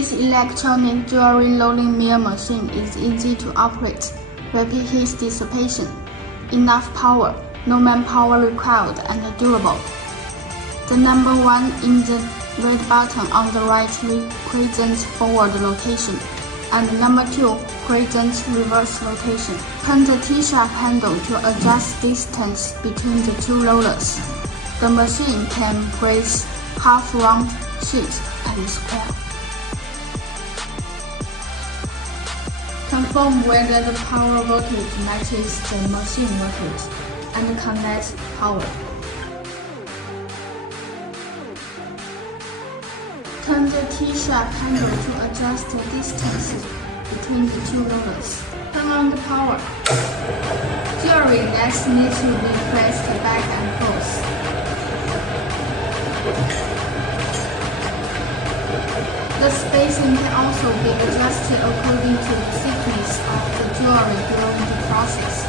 This electronic jewelry rolling mill machine is easy to operate, rapid heat dissipation, enough power, no manpower required, and durable. The number 1 in the red button on the right represents forward rotation, and the number 2 represents reverse rotation. Turn the T-sharp handle to adjust distance between the two rollers. The machine can press half round sheet and square. Confirm whether the power voltage matches the machine voltage and connect power. Turn the T-sharp handle to adjust the distance between the two rollers. Turn on the power. Jewelry next needs to be pressed back and forth. The spacing can also be adjusted according to the thickness of the jewelry during the process.